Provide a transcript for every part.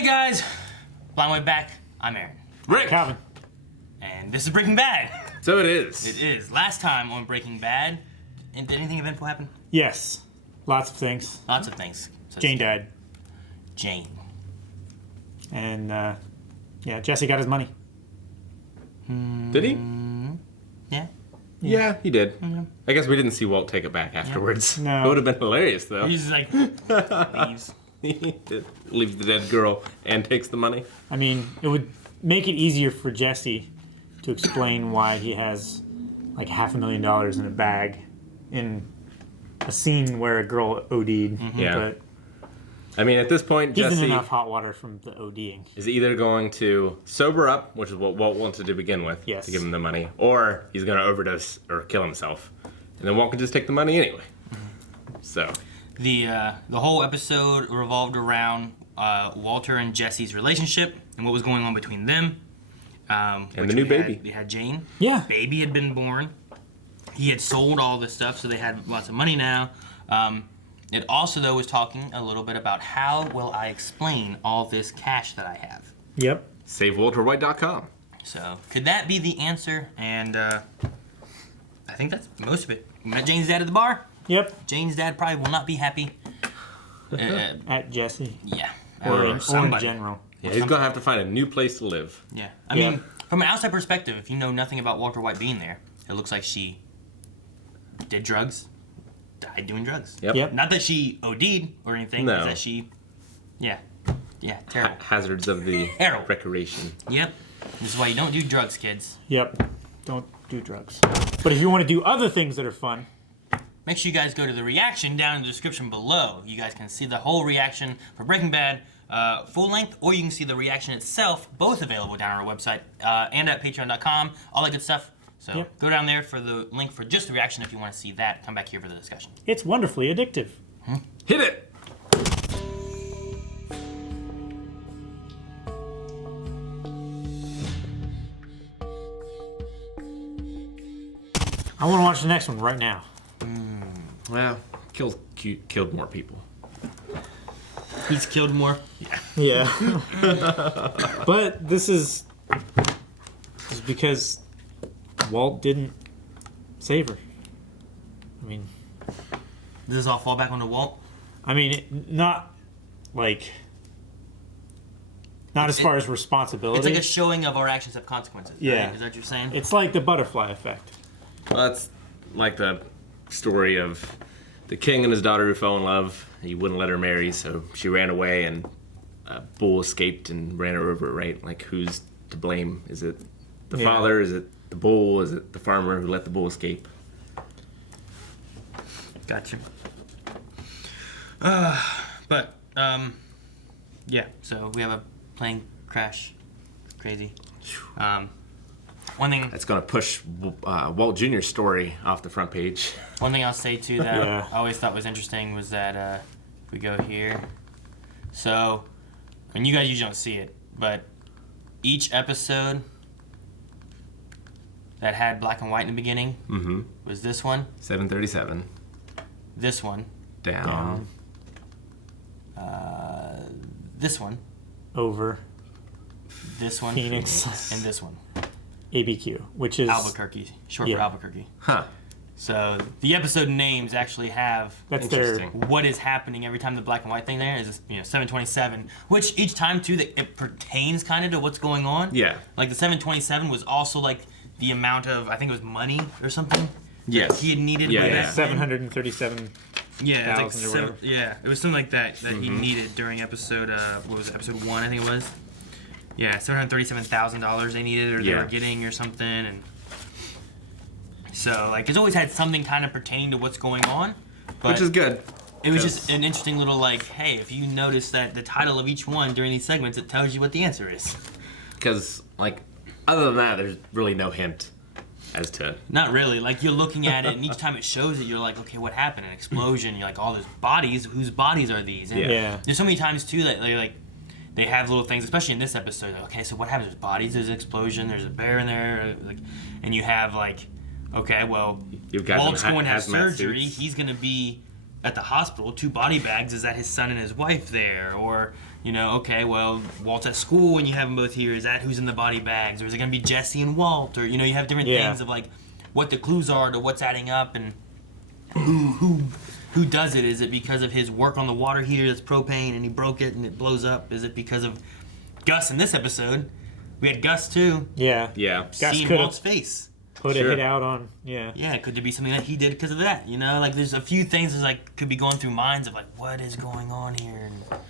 Hey guys, long way back. I'm Aaron. Rick. Calvin. And this is Breaking Bad. So it is. It is. Last time on Breaking Bad, and did anything eventful happen? Yes. Lots of things. Lots of things. So Jane died. Jane. And, Jesse got his money. Did he? Yeah. Yeah, he did. Mm-hmm. I guess we didn't see Walt take it back afterwards. No. It would have been hilarious, though. He's like, leaves. He leaves the dead girl and takes the money. I mean, it would make it easier for Jesse to explain why he has like $500,000 in a bag in a scene where a girl OD'd. Mm-hmm. Yeah. But I mean, at this point, he's in Jesse enough hot water from the ODing. is either going to sober up, which is what Walt wanted to begin with, Yes. to give him the money, or he's going to overdose or kill himself. And then Walt can just take the money anyway. So... The whole episode revolved around Walter and Jesse's relationship and what was going on between them. And the new baby. They had Jane. Yeah. Baby had been born. He had sold all this stuff, so they had lots of money now. It also, though, was talking a little bit about how will I explain all this cash that I have. Yep. SaveWalterWhite.com. So, could that be the answer? And I think that's most of it. We met Jane's dad at the bar. Yep. Jane's dad probably will not be happy. At Jesse. Yeah. Or in somebody. general. Yeah, he's going to have to find a new place to live. Yeah. I Yeah. mean, from an outside perspective, if you know nothing about Walter White being there, it looks like she did drugs, died doing drugs. Yep. Not that she OD'd or anything, No. it's that she, yeah, terrible. Hazards of the Terrible. recreation. Yep. This is why you don't do drugs, kids. Yep. Don't do drugs. But if you want to do other things that are fun, Make sure you guys go to the reaction down in the description below. You guys can see the whole reaction for Breaking Bad full length, or you can see the reaction itself, both available down on our website and at patreon.com, all that good stuff. So Yep. go down there for the link for just the reaction if you want to see that. Come back here for the discussion. it's wonderfully addictive. Hit it! I want to watch the next one right now. Well, killed more people. He's killed more. Yeah. But this is because Walt didn't save her. I mean, Does this all fall back onto Walt? Not as far as responsibility. It's like a showing of our actions have consequences. Yeah. Right? Is that what you're saying? It's like the butterfly effect. Well, that's like the story of the king and his daughter who fell in love. He wouldn't let her marry, so she ran away, and a bull escaped and ran her over, right? Like, who's to blame? Is it the Yeah. father? Is it the bull? Is it the farmer who let the bull escape? Gotcha. Yeah, so we have a plane crash. Crazy. One thing That's going to push Walt Jr.'s story off the front page. One thing I'll say too that Yeah. I always thought was interesting was that if we go here, so and you guys usually don't see it, but each episode that had black and white in the beginning Mm-hmm. was this one, 737. this one, Down. this one, Over this one, Phoenix. and this one. ABQ, which is Albuquerque, short for Yeah. Albuquerque. Huh. So the episode names actually have that's their Interesting. what is happening every time the black and white thing there is 727, which each time too that it pertains kind of to what's going on. Yeah. Like the 727 was also like the amount of, I think it was money or something. Yes. He had needed. Yeah, way yeah. back then. 737. Yeah, it's like 1,000 or whatever. yeah, it was something like that he needed during episode what was it, episode 1 I think it was. Yeah, $737,000 they needed or they Yeah. were getting or something, and so like it's always had something kind of pertaining to what's going on. But Which is good. it was 'cause- just an interesting little like, hey, if you notice that the title of each one during these segments, it tells you what the answer is. Because, like, other than that, there's really no hint as to... Not really. Like you're looking at it, and each time it shows it, you're like, okay, what happened? An explosion. You're like, all those bodies. Whose bodies are these? And Yeah. there's so many times too that they have little things, especially in this episode. Like, okay, so what happens? There's bodies. There's an explosion. There's a bear in there. Like, and you have like, okay, well, You've got Walt's some going to have hazmat surgery. suits. He's going to be at the hospital. 2 body bags. Is that his son and his wife there? Or You know, okay, well, Walt's at school and you have them both here. Is that who's in the body bags? Or is it going to be Jesse and Walt? Or, you know, you have different things of, like, what the clues are to what's adding up and who does it. Is it because of his work on the water heater that's propane and he broke it and it blows up? Is it because of Gus in this episode? We had Gus, too. Yeah. Yeah. Gus Seeing could've Walt's face. Put a hit out on, Yeah, could there be something that he did because of that? You know, like there's a few things that like could be going through minds of like what is going on here. And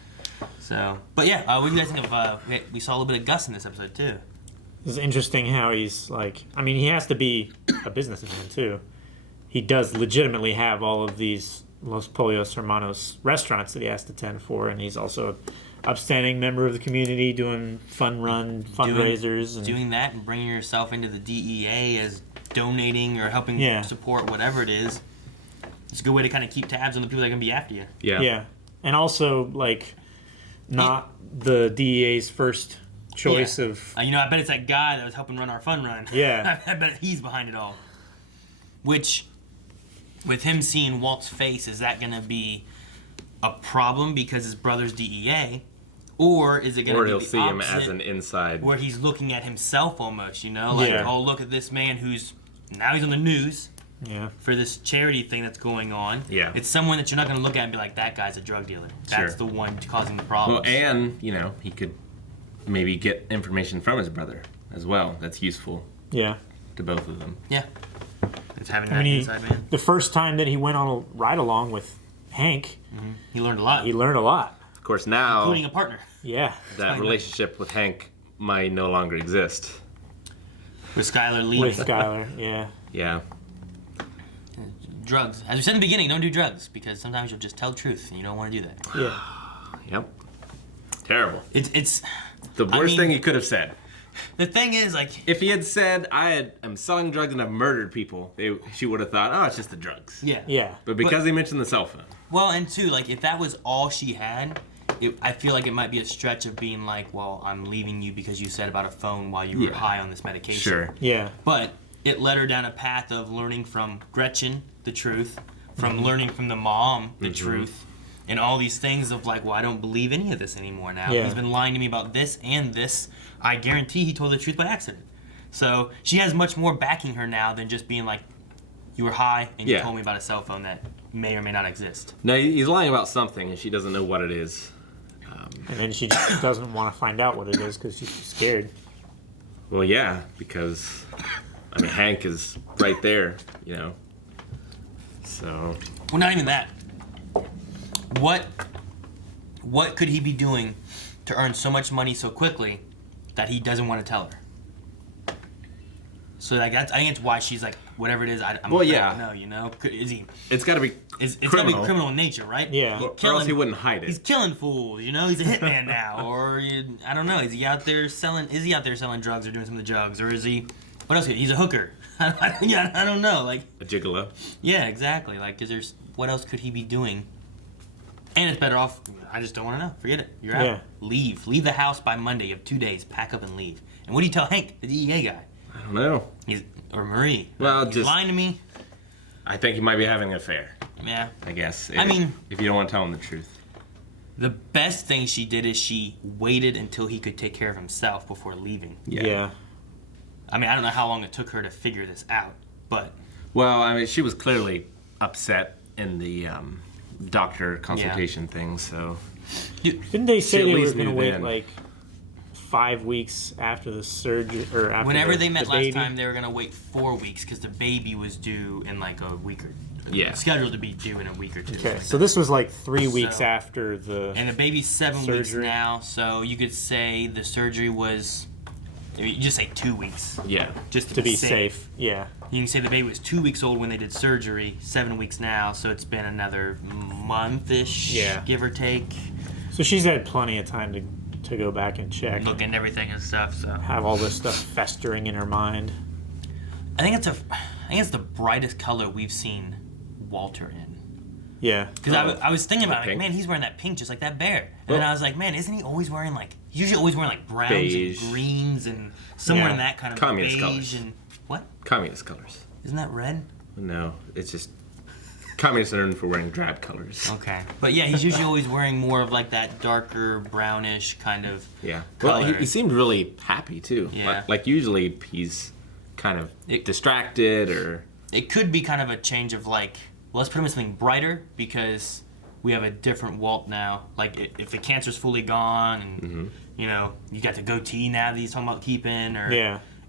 so, but yeah, what do you guys think of? We saw a little bit of Gus in this episode too. It's interesting how he's like. I mean, he has to be a businessman too. He does legitimately have all of these Los Pollos Hermanos restaurants that he has to tend for, and he's also an upstanding member of the community doing fundraisers. Doing that and bringing yourself into the DEA as donating or helping support whatever it is. It's a good way to kind of keep tabs on the people that are going to be after you. Yeah. Yeah. And also, like, not the DEA's first choice of... you know, I bet it's that guy that was helping run our fun run. Yeah. I bet he's behind it all. Which, with him seeing Walt's face, is that going to be a problem because his brother's DEA? Or is it going to be the opposite? Or he'll see him as an inside... Where he's looking at himself almost, you know? Like, oh, look at this man who's... Now he's on the news. Yeah. For this charity thing that's going on. Yeah. It's someone that you're not going to look at and be like, that guy's a drug dealer. That's the one causing the problems. Well, and, you know, he could maybe get information from his brother as well. That's useful. Yeah. To both of them. Yeah. It's having that inside man. The first time that he went on a ride along with Hank, he learned a lot. Of course, now... Including a partner. Yeah. That relationship with Hank might no longer exist. With Skyler leaving. With Skyler, yeah. Yeah. Drugs. As we said in the beginning, don't do drugs because sometimes you'll just tell the truth and you don't want to do that. Yeah. Yep. Terrible. It's the worst thing he could have said. The thing is, like... If he had said, I'm selling drugs and I've murdered people, she would have thought, oh, it's just the drugs. Yeah. Yeah. But because he mentioned the cell phone. Well, and two, like, if that was all she had, I feel like it might be a stretch of being like, well, I'm leaving you because you said about a phone while you were high on this medication. Sure. Yeah. But it led her down a path of learning from Gretchen the truth, from learning from the mom the truth, and all these things of like, well, I don't believe any of this anymore now. Yeah. He's been lying to me about this and this. I guarantee he told the truth by accident. So she has much more backing her now than just being like, you were high and you told me about a cell phone that may or may not exist. No, he's lying about something and she doesn't know what it is. And then she just doesn't want to find out what it is because she's scared. Well, yeah, because, I mean, Hank is right there, you know. So... Well, not even that. What could he be doing to earn so much money so quickly that he doesn't want to tell her? So like I think it's why she's like, whatever it is, I'm afraid to know, you know? Is he... It's got to be It's got to be criminal in nature, right? Yeah. or else he wouldn't hide it. He's killing fools, you know? He's a hitman now. Or, I don't know, is he out there selling drugs or doing some of the drugs? Or is he... What else? He's a hooker. I don't know. Like... A gigolo. Yeah, exactly. Like, what else could he be doing? And it's better off, I just don't want to know. Forget it. You're out. Yeah. Leave. Leave the house by Monday. You have 2 days. Pack up and leave. And what do you tell Hank, the DEA guy? I don't know. Or Marie? Well, He's just... lying to me? I think he might be having an affair. Yeah. I guess. I mean... If you don't want to tell him the truth. The best thing she did is she waited until he could take care of himself before leaving. Yeah. I mean, I don't know how long it took her to figure this out, but... Well, I mean, she was clearly upset in the doctor consultation thing, so... Didn't they say She at they were least going to knew wait then. like 5 weeks after the surgery or after Whenever the, they met the last baby? time, they were going to wait 4 weeks because the baby was due in like a week or... Yeah. Scheduled to be due in a week or two. Okay, so this was like 3 weeks So- after the... And the baby's 7 weeks Surgery. now, so you could say the surgery was... I mean, you just say 2 weeks. Yeah. Just to be safe. Yeah. You can say the baby was 2 weeks old when they did surgery, 7 weeks now, so it's been another month-ish, give or take. So she's had plenty of time to go back and check. Look into everything and stuff, so... Have all this stuff festering in her mind. I think it's the brightest color we've seen Walter in. Yeah. Because I was thinking about it, like, Pink. man, he's wearing that pink just like that bear. And then I was like, man, isn't he always wearing like... He's usually always wearing like browns Beige. and greens and somewhere Yeah. in that kind of Communist beige colors. and... What? Communist colors. Isn't that red? No, it's just Communists are known for wearing drab colors. Okay. But yeah, he's usually always wearing more of like that darker brownish kind of Yeah. Well, color. he seemed really happy too. Yeah. Like usually he's kind of distracted or. It could be kind of a change of like, let's put him in something brighter because we have a different Walt now. Like if the cancer's fully gone and you know you got the goatee now that he's talking about keeping or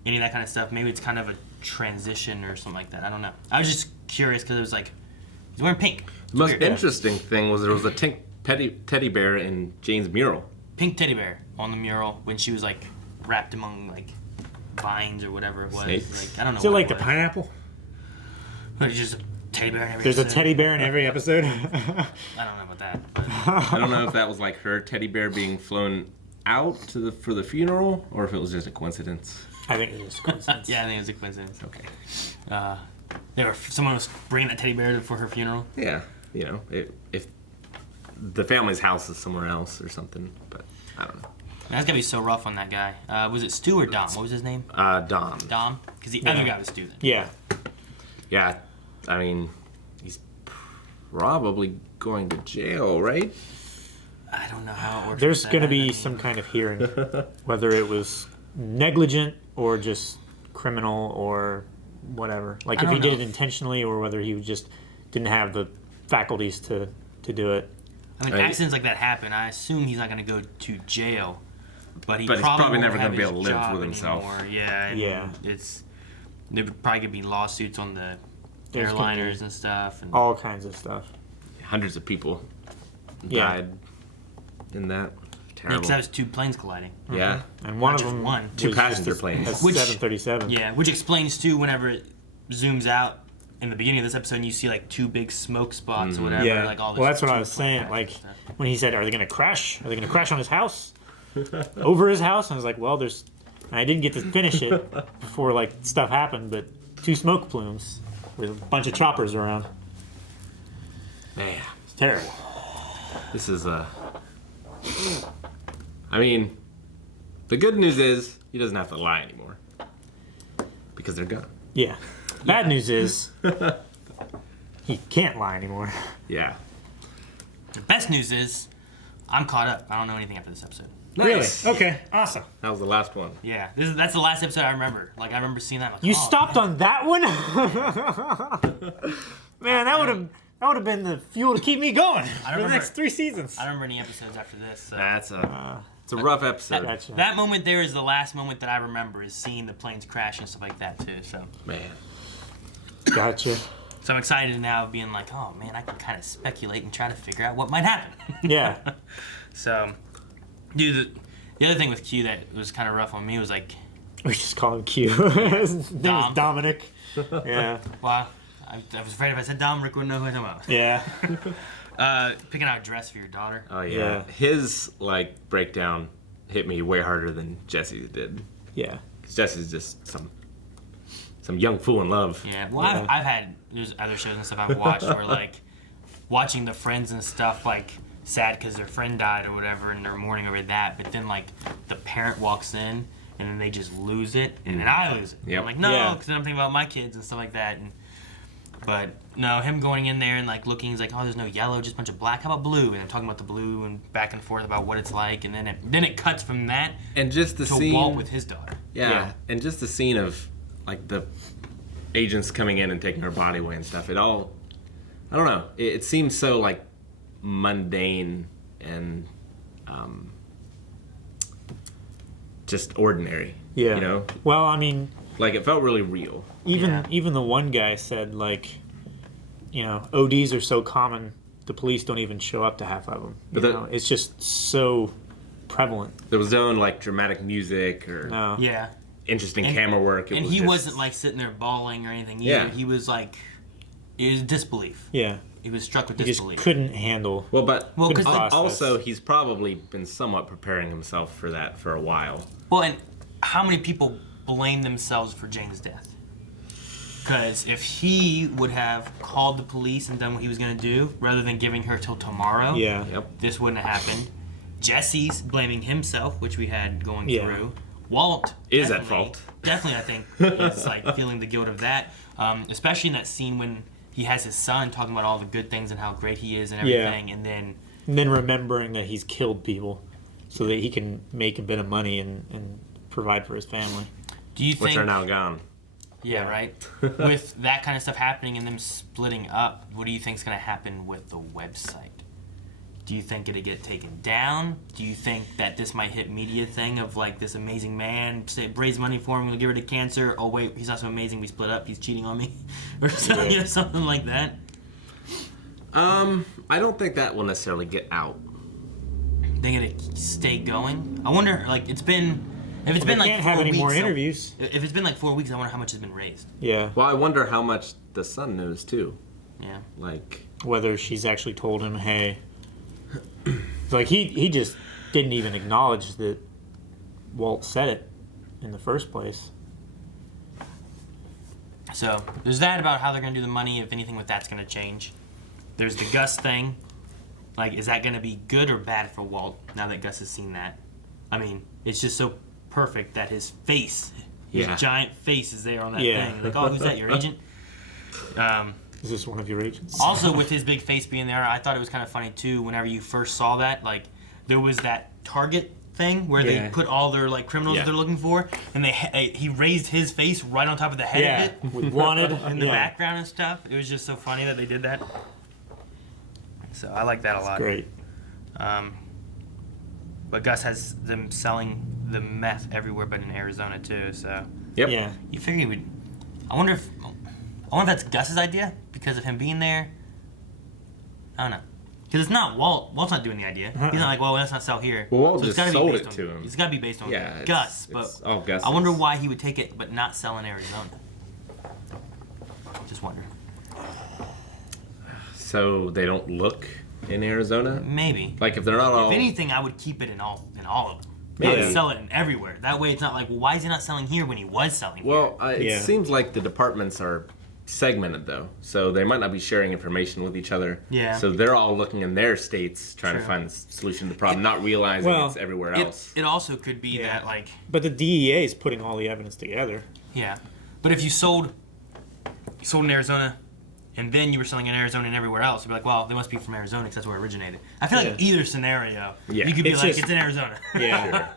any of that kind of stuff. Maybe it's kind of a transition or something like that. I don't know. I was just curious because it was like he's wearing pink. The most interesting thing was there was a teddy bear in Jane's mural. Pink teddy bear on the mural when she was like wrapped among like vines or whatever it was. Snakes. Like I don't know. Is it what like it the was. pineapple? But it's just a teddy bear in every There's a episode. teddy bear in every episode. I don't know about that. But I don't know if that was like her teddy bear being flown out for the funeral or if it was just a coincidence. I think it was a coincidence. yeah, I think it was a coincidence. Okay. Someone was bringing that teddy bear for her funeral. Yeah, you know, if the family's house is somewhere else or something, but I don't know. That's gotta be so rough on that guy. Was it Stu or Dom? What was his name? Dom. Dom? Because the other guy was Stu then. Yeah. Yeah, I mean, he's probably going to jail, right? I don't know how it works. There's with going to that. I be mean, some kind of hearing, whether it was negligent or just criminal or whatever. Like I if he don't did know. it intentionally or whether he just didn't have the faculties to do it. I mean, Right. accidents like that happen. I assume he's not gonna go to jail, but He's probably probably won't never have gonna be his able to live job with himself. anymore. Yeah. And Yeah. there would probably gonna be lawsuits on the There's gonna be airliners and stuff. And all kinds of stuff. Hundreds of people Yeah. died in that. Terrible. because that was two planes colliding. Yeah. And one Not of just them one. Two was passenger just a- planes. a Which- 737. Yeah, which explains too whenever it zooms out in the beginning of this episode, and you see like two big smoke spots or whatever. Yeah. Like all this Well, that's what I two was plane saying. Like crashes and stuff. when he said, "Are they going to crash? Are they going to crash on his house? Over his house?" And I was like, "Well, there's." And I didn't get to finish it before like stuff happened, but two smoke plumes with a bunch of choppers around. Man, It's terrible. this is I mean, the good news is he doesn't have to lie anymore because they're gone. Yeah. Bad news is he can't lie anymore. Yeah. The best news is I'm caught up. I don't know anything after this episode. Nice. Really? Okay. Awesome. That was the last one. Yeah, that's the last episode I remember. Like I remember seeing that. Like, You oh, stopped man. on that one? Man, that would have been the fuel to keep me going for the remember- next 3 seasons. I don't remember any episodes after this. So. That's it's a rough episode. Gotcha. That moment there is the last moment that I remember is seeing the planes crash and stuff like that too. So Man. Gotcha. I'm excited now being like, oh man, I can kind of speculate and try to figure out what might happen. Yeah. So, dude, the other thing with Q that was kind of rough on me was like, We just call him Q. His name is Dom. Dominic. Yeah. well, I was afraid if I said Dom, Rick wouldn't know who I'm talking Yeah. about. Picking out a dress for your daughter. Oh yeah. Yeah. His like breakdown hit me way harder than Jesse's did. Yeah. 'Cause Jesse's just some young fool in love. Yeah, well, Yeah. I've had there's other shows and stuff I've watched where like watching the friends and stuff like sad because their friend died or whatever and they're mourning over that, but then like the parent walks in and then they just lose it and then I lose it. Yep. I'm like no, Yeah. because then I'm thinking about my kids and stuff like that. But no, him going in there and like looking, he's like, oh, there's no yellow, just a bunch of black. How about blue? And I'm talking about the blue and back and forth about what it's like, and then it cuts from that And just the to scene. Walt with his daughter. Yeah, and just the scene of like the agents coming in and taking her body away and stuff. It all, I don't know. It seems so like mundane and just ordinary. Yeah. You know, Well, I mean, like it felt really real. even the one guy said like, ODs are so common, the police don't even show up to half of them. But It's just so prevalent. There was no like dramatic music or No. Yeah. interesting And- camera work. It And was he just- wasn't like sitting there bawling or anything either. Yeah. He was like, it was disbelief. Yeah. He was struck with He just disbelief. couldn't handle. Well, but Well, 'cause Couldn't the- process. also he's probably been somewhat preparing himself for that for a while. Well, and how many people blame themselves for Jane's death? Because if he would have called the police and done what he was going to do, rather than giving her till tomorrow, Yeah. Yep. this wouldn't have happened. Jesse's blaming himself, which we had going Yeah. through. Walt Is at definitely- fault. Definitely, I think, is like feeling the guilt of that. Especially in that scene when he has his son talking about all the good things and how great he is and Yeah. everything, and then remembering that he's killed people so that he can make a bit of money and provide for his family. do you Which think? are now gone. Yeah, right. With that kind of stuff happening and them splitting up, what do you think's going to happen with the website? Do you think it'll get taken down? Do you think that this might hit media thing of like this amazing man, say raise money for him, we'll give her to cancer. Oh wait, he's not so amazing. We split up. He's cheating on me, or something, something like that. I don't think that will necessarily get out. They gonna stay going? I wonder. Like it's been, if it's been like Can't 4 have any weeks, more so- interviews. if it's been like 4 weeks, I wonder how much has been raised. Yeah. Well, I wonder how much the son knows too. Yeah. Like, Whether she's actually told him, hey. Like, he just didn't even acknowledge that Walt said it in the first place. So there's that about how they're gonna do the money. If anything with that's gonna change. There's the Gus thing. Like, is that gonna be good or bad for Walt now that Gus has seen that? I mean, it's just so perfect that his face, his Yeah. giant face, is there on that Yeah. thing. Like, oh, who's that? Your agent? Is this one of your agents? Also, with his big face being there, I thought it was kind of funny too. Whenever you first saw that, like, there was that Target thing where Yeah. they put all their like criminals that they're looking for, and he raised his face right on top of the head Yeah, of it. with wanted. In the background and stuff. It was just so funny that they did that. So I like that a lot. Great. But Gus has them selling the meth everywhere but in Arizona too, so yep. Yeah. you figure he would. I wonder if that's Gus's idea because of him being there. I don't know. Because it's not Walt. Walt's not doing the idea. He's not like, well, let's not sell here. Well, Walt it's just gotta be sold based it on- to him. It's got to be based on Yeah, Gus. it's But all Gus. I wonder why he would take it but not sell in Arizona. Just wonder. So they don't look in Arizona? Maybe. Like, if they're not all... If anything, I would keep it in all of them. I Yeah. would sell it in everywhere. That way, it's not like, well, why is he not selling here when he was selling here? Well, it Yeah. seems like the departments are segmented, though. So they might not be sharing information with each other. Yeah. So they're all looking in their states, trying True. to find the solution to the problem, not realizing Well, it's everywhere else. It also could be Yeah. that, like, But the DEA is putting all the evidence together. yeah. But if you sold in Arizona, and then you were selling in Arizona and everywhere else, you'd be like, well, they must be from Arizona because that's where it originated. I feel like Yeah. either scenario, Yeah. you could be It's like, just- it's in Arizona. Yeah.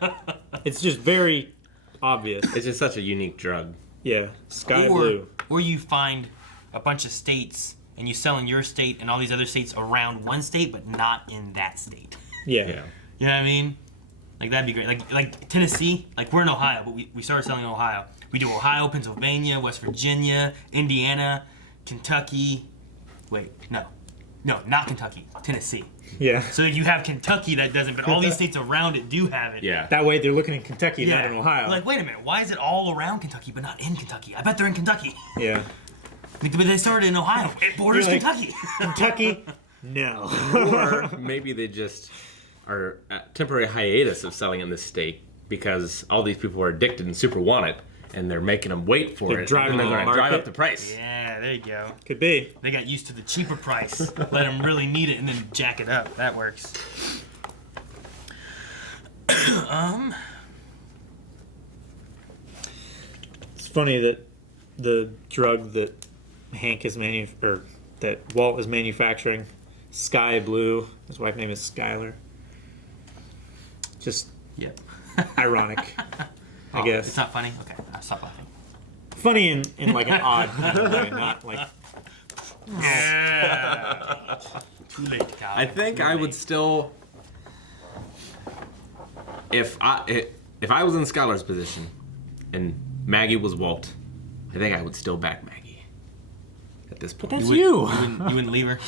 It's just very obvious. It's just such a unique drug. Yeah. Sky blue. Or you find a bunch of states and you sell in your state and all these other states around one state, but not in that state. Yeah. Yeah. You know what I mean? Like, that'd be great. Like Tennessee, like, we're in Ohio, but we started selling in Ohio. We do Ohio, Pennsylvania, West Virginia, Indiana, Kentucky. Wait, no, not Kentucky. Tennessee. Yeah. So you have Kentucky that doesn't, but all these states around it do have it. Yeah. That way they're looking in Kentucky, Yeah. not in Ohio. Like, wait a minute, why is it all around Kentucky but not in Kentucky? I bet they're in Kentucky. Yeah. But they started in Ohio. It borders You're like, Kentucky. Kentucky? No. Or maybe they just are at temporary hiatus of selling in this state because all these people are addicted and super want it, and they're making them wait for They're it. driving and they're the going to drive market. up the price. Yeah, there you go. Could be. They got used to the cheaper price. Let them really need it and then jack it up. That works. It's funny that the drug that Hank is or that Walt is manufacturing, Sky Blue, his wife's name is Skyler. Just Yep. ironic, I It's guess. not funny? Okay, I'll stop laughing. Funny in like an odd kind of way, not like Yeah. Too late, Kyle. I think Too I late. would still, if I was in Skyler's position and Maggie was Walt, I think I would still back Maggie at this point. that's You you. wouldn't leave her.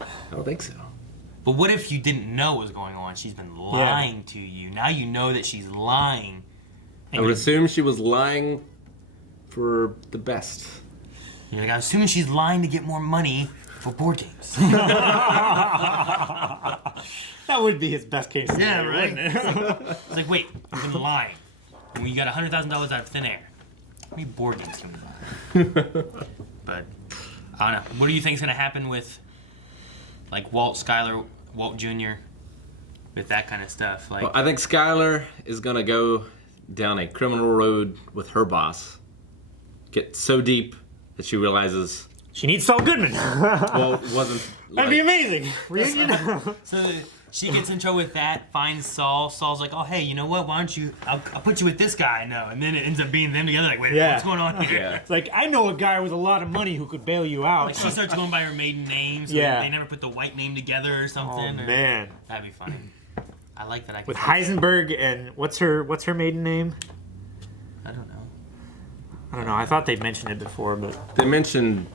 I don't think so. But what if you didn't know what was going on? She's been lying to you. Now you know that she's lying. I would assume she was lying for the best. You're like, I'm assuming she's lying to get more money for board games. That would be his best case Yeah, scenario, right. wouldn't it? It's like, wait, you've been lying. When you got $100,000 out of thin air. How many board games can we buy? But, I don't know. What do you think is going to happen with, like, Walt, Skyler, Walt Jr., with that kind of stuff? Like, Well, I think Skyler is going to go down a criminal road with her boss. Get so deep that she realizes She needs Saul Goodman. Well, it wasn't. That'd be amazing. Reunion. So she gets in trouble with that, finds Saul. Saul's like, oh, hey, you know what? Why don't you, I'll put you with this guy I know. And then it ends up being them together. Like, wait, Yeah. what's going on here? Yeah. It's like, I know a guy with a lot of money who could bail you out. Like, she starts going by her maiden name, so Yeah. they never put the white name together or Oh, something. or- man. That'd be funny. I like that. I With can Heisenberg and what's her maiden name? I don't know. I don't know. I thought they mentioned it before, but They mentioned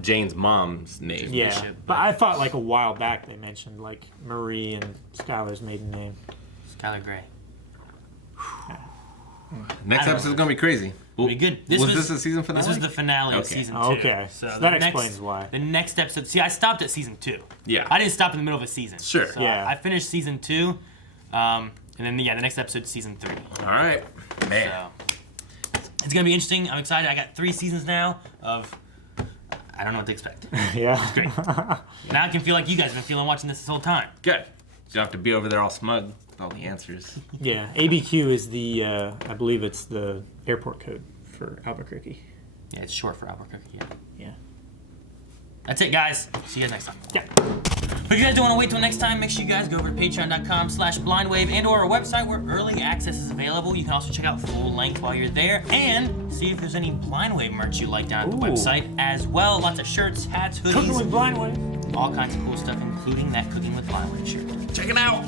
Jane's mom's name. yeah. Bishop, But I thought like a while back they mentioned like Marie and Skyler's maiden name. Skyler Gray. Next I don't episode's know. gonna be crazy. It'll be good. Was this the season finale? This was the finale of Okay. season 2. Okay. So, So the that next- explains why. The next episode. See, I stopped at season 2. Yeah. I didn't stop in the middle of a season. Sure. So Yeah. I finished season 2, and then the next episode's season 3. All right, man. So it's gonna be interesting. I'm excited. I got 3 seasons now of. I don't know what to expect. Yeah. Great. Now I can feel like you guys have been feeling watching this whole time. Good. You don't have to be over there all smug with all the answers. Yeah. ABQ is the I believe it's the airport code for Albuquerque. Yeah, it's short for Albuquerque. Yeah. Yeah. That's it, guys. See you guys next time. Yeah. But if you guys don't want to wait till next time, make sure you guys go over to patreon.com/blindwave and or our website where early access is available. You can also check out full length while you're there and see if there's any Blindwave merch you like down at the Ooh. website as well. Lots of shirts, hats, Cooking with hoodies, Blindwave. all kinds of cool stuff, including that Cooking with Blindwave shirt. Check it out.